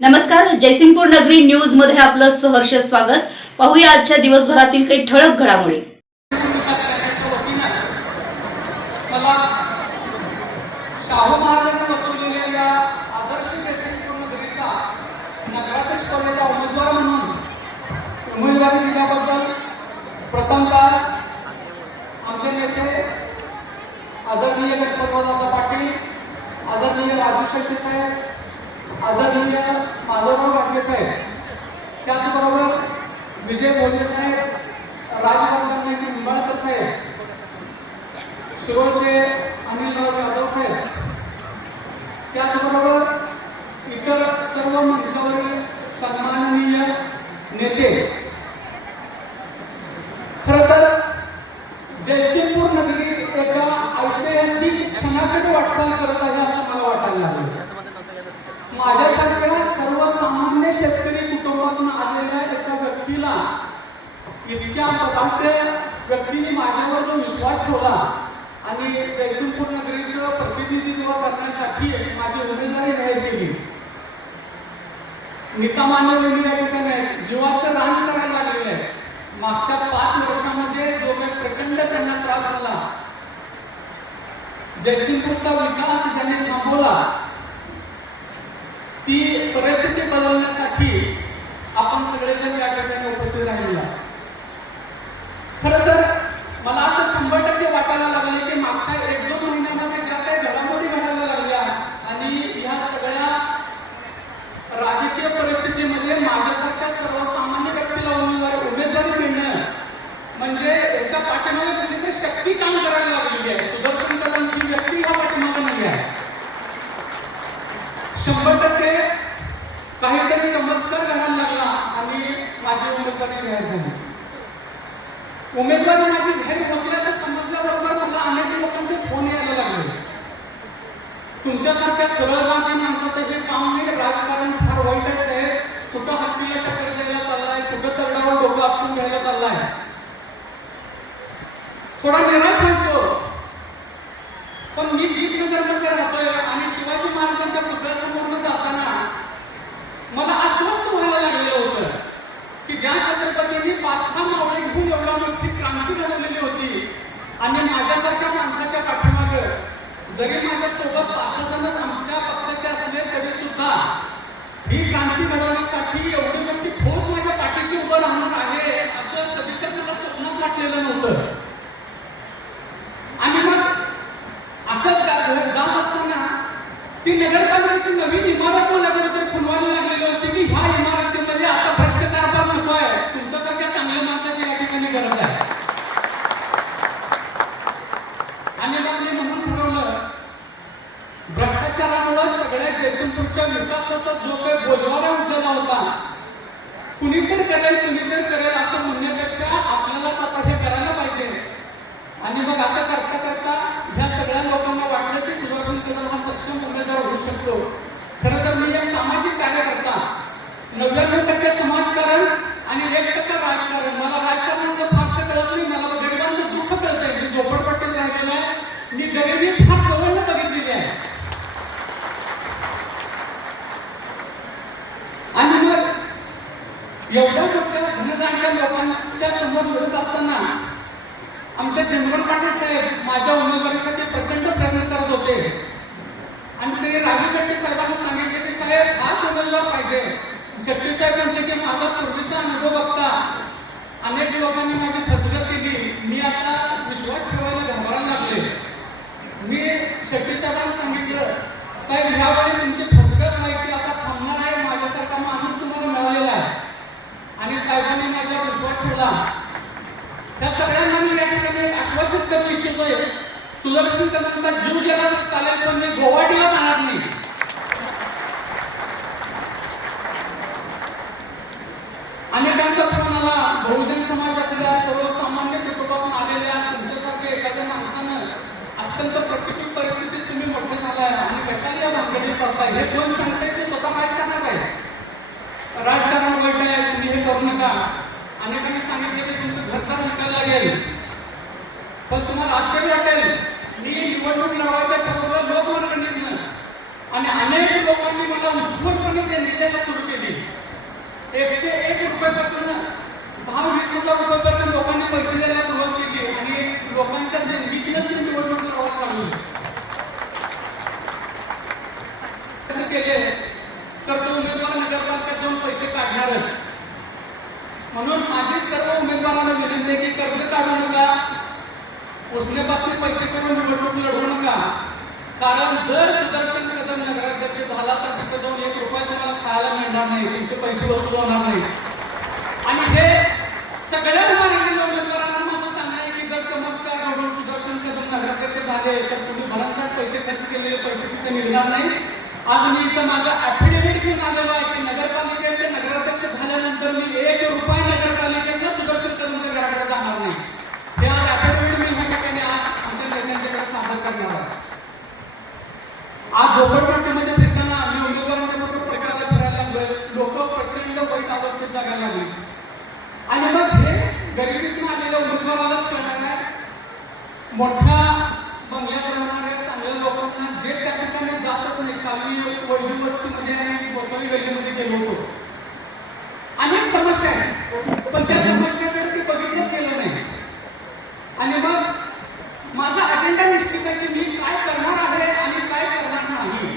नमस्कार जयसिंगपूर नगरी न्यूजमध्ये आपलं सहर्ष स्वागत. पाहूया आजच्या दिवसभरातील काही ठळक घडामोडी. मला शाहू महाराजांनी बसवलेल्या या आदर्श जयसिंगपूर नगरीचा नगराध्यक्ष पदाचा उमेदवार म्हणून उमेदवारी दिल्याबद्दल प्रथमतः आमचे नेते आदरणीय गणपतदादा पाटील आदरणीय राजू शेट्टी साहेब आदरणीय माधवराव गाडगे साहेब. त्याचबरोबर विजय मोरे साहेब राजवर्धन निंबाळकर साहेब. सुरोचे अनिलराव यादव साहेब. त्याचबरोबर इतर सर्व मंचावरील सन्माननीय नेते. खरं तर जयसिंगपूर नगरी एका ऐतिहासिक क्षणाकडे वाटचाल करत आहे असं मला वाटायला लागलं. माझ्यासारख्या सर्वसामान्य शेतकरी कुटुंबातून आलेल्या एका व्यक्तीला इतक्या पदार्थ व्यक्तीने माझ्यावर जो विश्वास ठेवला आणि जयसिंगपूर नगरीचं प्रतिनिधित्व करण्यासाठी माझी उमेदवारी जाहीर केली. निकामान्य या ठिकाणी जीवाचं रान करायला लागलेलं आहे. मागच्या पाच वर्षामध्ये जो काही प्रचंड त्यांना त्रास झाला जयसिंगपूरचा विकास ज्यांनी थांबवला ती परिस्थिती बदलण्यासाठी आपण सगळेजण या ठिकाणी उपस्थित राहिलेला खरं तर मला असं शंभर टक्के वाटायला लागले की मागच्या एक दोन महिन्यामध्ये ज्या काही घडामोडी घडायला लागल्या आणि ह्या सगळ्या राजकीय परिस्थितीमध्ये माझ्यासारख्या सर्वसामान्य व्यक्तीला उमेदवारी उमेदवारी मिळणं म्हणजे याच्या पाठीमागे कुठेतरी शक्ती काम करायला लागलेली आहे सुदर्शन कदम ही व्यक्ती ह्या पाठीमागे नाही आहे शंभर टक्के काहीतरी चमत्कार घडायला लागला आणि माझी उमेदवारी जाहीर झाली उमेदवारी माझी जाहीर होती असं समजल्याबरोबर मला अनेक लोकांचे फोन यायला लागले. तुमच्यासारख्या सरळमार्गी माणसाचं हे काम नाही राजकारण फार वाईट आहे साहेब. कुठं हत्तीला टक्कर द्यायला चाललाय कुठं दगडावर डोकं आपटून घ्यायला चाललाय? थोडा निराश व्हायचो पण मी दीपनगरमध्ये राहतोय आणि शिवाजी महाराजांच्या पुतळ्यासमोर जाताना मला अस्वस्थ व्हायला लागलेलं होतं की ज्या छत्रपतींनी पाच सहा मावळे घेऊन एवढा मोठी क्रांती घडवलेली होती आणि माझ्यासारख्या माणसाच्या पाठीमागे जरी माझ्या सोबत पाच जणच आमच्या पक्षाचे असले तरी सुद्धा ही क्रांती घडवण्यासाठी एवढी मोठी फौज माझ्या पाठीशी उभं राहणार आहे असं कधी तर मला स्वप्नात वाटलेलं नव्हतं. आणि मग असंच घर जात असताना ती नगरपालिकेची नवीन कुणी तर करेल कुणीतर करेल असं म्हणण्यापेक्षा आपल्यालाच आता हे करायला पाहिजे. आणि मग असं करता करता ह्या सगळ्या लोकांना वाटलं की सुदर्शन कदम हा सक्षम उमेदवार होऊ शकतो. खरं तर मी एक सामाजिक कार्यकर्ता नव्याण्णव टक्के समाजकारण आणि एक टक्का राजकारण. मला राजकारणाचं फारसं कळत नाही मला गरिबांचं दुःख कळतंय मी झोपडपट्टीत राहिलेलो आहे मी गरिबी फार जवळनं बघितलेली आहे आणि मग एवढ्या मोठ्या धनदांड्या लोकांच्या समोर लढत असताना चंद्रकांत चंद्रन पाटील साहेब माझ्या उमेदवारीसाठी प्रचंड प्रयत्न करत होते. आणि ते राजू शेट्टी साहेबांना सांगितले की साहेब हाच उमेदवार पाहिजे. शेट्टी साहेब म्हणते की माझा पूर्वीचा अनुभव बघता. अनेक लोकांनी माझी फसगत केली. मी आता विश्वास ठेवायला घाबरायला लागले. मी शेट्टी साहेबांना सांगितलं साहेब ह्यावेळी तुमची फसगत व्हायची आता थांबणार आहे माझ्यासारखा माणूस तुम्हाला मिळालेला आहे. आणि साहेबांनी माझा विश्वास ठेवला. त्या सगळ्यांना मी एक करू इच्छितोय सुदर्शन कदमचा जीव गेला चालेल पण मी गोवाटीला जाणार नाही. अनेकांचा फोन आला बहुजन समाजातल्या सर्वसामान्य कुटुंबातून आलेल्या तुमच्यासारख्या एखाद्या माणसानं अत्यंत प्रतिकूल परिस्थितीत तुम्ही मोठे झालाय आणि कशाला या भानगडी करताय हे कोण सांगताय स्वतः राजकारणात आहे राजकारण वाईट तुम्ही हे करू नका. अनेकांनी सांगितलं की तुमचं घरदार निकाल लागेल. पण तुम्हाला आश्चर्य वाटेल मी निवडणूक लढवायच्या ठरवलं लोकवर्गणीतनं आणि अनेक लोकांनी मला उत्स्फूर्तपणे देणगी द्यायला सुरू केली. एकशे एक रुपयापासून दहा वीस हजार रुपयापर्यंत लोकांनी पैसे द्यायला सुरुवात केली आणि लोकांच्या जे देणगीतनंच निवडणूक लढवायला लागली. केले तर तो उमेदवार नगरपालिका जाऊन पैसे काढणारच. म्हणून माझी सर्व उमेदवारांना विनंती आहे की कर्ज काढू नका. उसनेपासून पैशाच्या करून निवडणूक लढवू नका. कारण जर सुदर्शन कदम नगराध्यक्ष झाला तर तिथे जाऊन एक रुपया तुम्हाला खायला मिळणार नाही. तुमचे पैसे वसूल होणार नाही. आणि हे सगळ्या मानलेल्या उमेदवारांना माझं सांगणं आहे की जर चमत्कार घडून सुदर्शन कदम नगराध्यक्ष झाले तर तुम्ही भरमसाठ पैसे खर्च केलेले पैसे तिथे मिळणार नाही. आज मी इथं माझा ऍफिडेव्हिट घेऊन आलेलो आहे की नगरपालिकेत ते नगराध्यक्ष झाल्यानंतर मी एक रुपया नगरपालिकेतनं सुदर्शन कदमच्या घराकडे जाणार नाही हे आज ऍफिडेव्हिट मी ह्या ठिकाणी आज आमच्या नेत्यांच्याकडे सादर करणार. आहे आज झोपडपट्टीमध्ये फिरताना आम्ही उमेदवारांच्या बरोबर प्रचाराला फिरायला लागलोय. लोक प्रचंड वाईट अवस्थेत जागायला लागली. आणि मग हे गरिबीतून आलेल्या उमेदवारालाच करणार नाही. मोठ्या बंगल्यात राहणाऱ्या चांगल्या लोकांना जे त्या ठिकाणी जातच नाही खाली वैद्य वस्तीमध्ये आणि गोसावी गल्लीमध्ये गेलो होतो. अनेक समस्या आहेत. पण त्या समस्याकडे ते बघितलंच गेलं नाही आणि मग माझा अजेंडा निश्चित आहे की मी काय करणार आहे आणि काय करणार नाही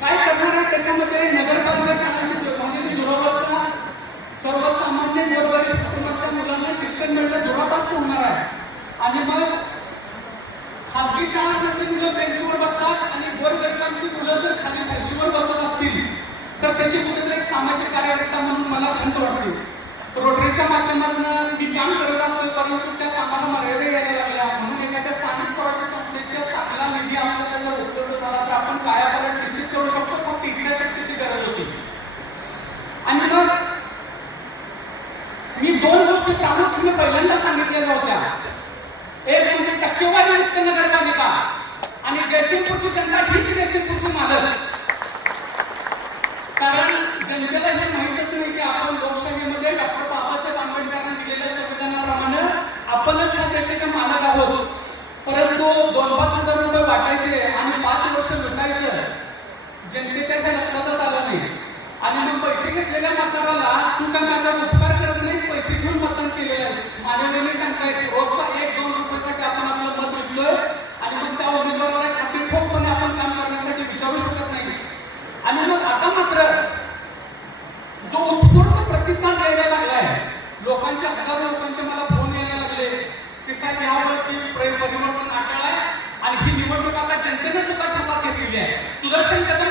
काय करणार आहे त्याच्यामध्ये नगरपालिका शाळांची झालेली दुरावस्था सर्वसामान्य कुटुंबातल्या मुलांना शिक्षण मिळणं दुरापास्त होणार आहे. आणि मग खासगी शाळांमध्ये मुलं बेंचवर बसतात आणि गोरगरिबांची मुलं जर खाली फरशीवर बसत असतील तर त्याची कुठेतरी एक सामाजिक कार्यकर्ता म्हणून मला खंत वाटते रोटरीच्या माध्यमातून मी काम करत असतो परंतु त्या कामाला मर्यादा यायला लागल्या म्हणून एखाद्या स्थानिक स्वराज्य संस्थेच्या चांगला निधी आपल्याला जर उपलब्ध झाला तर आपण कायापालट निश्चित करू शकतो फक्त इच्छाशक्तीची गरज होती आणि मग मी दोन गोष्टी प्रामुख्याने पहिल्यांदा होत्या एक म्हणजे टक्केवारी मुक्त नगरपालिका? आणि जयसिंगपूरची जनता हीच जयसिंगपूरची मालक? कारण जनतेला हे माहितच नाही की आपण लोकशाहीमध्ये डॉक्टर बाबासाहेब आंबेडकरांनी दिलेल्या संविधानाप्रमाणे आपणच ह्या देशाचे मालक आहोत. परंतु दोन पाच हजार रुपये वाटायचे आणि पाच वर्ष लुटायचं. जनतेच्या लक्षातच आलं नाही. आणि मग पैसे घेतलेल्या मतदाराला तू काय माझा उपकार करत केलेलं आहेस माझ्या वेळी रोजचा एक दोन रुपयासाठी आपण आपलं मत विकलोय आणि मग त्या उमेदवाराला छाती ठोकपणे आपण काम करण्यासाठी विचारू शकत नाही. आणि मग आता मात्र जो उत्स्फूर्त प्रतिसाद यायला लागलाय लोकांचे हजारो लोकांचे मला फोन यायला लागले की साहेब यावर्षी परिवर्तन अटळ आणि ही निवडणूक आता जनतेने सुद्धा हातात घेतलेली आहे. सुदर्शन कदम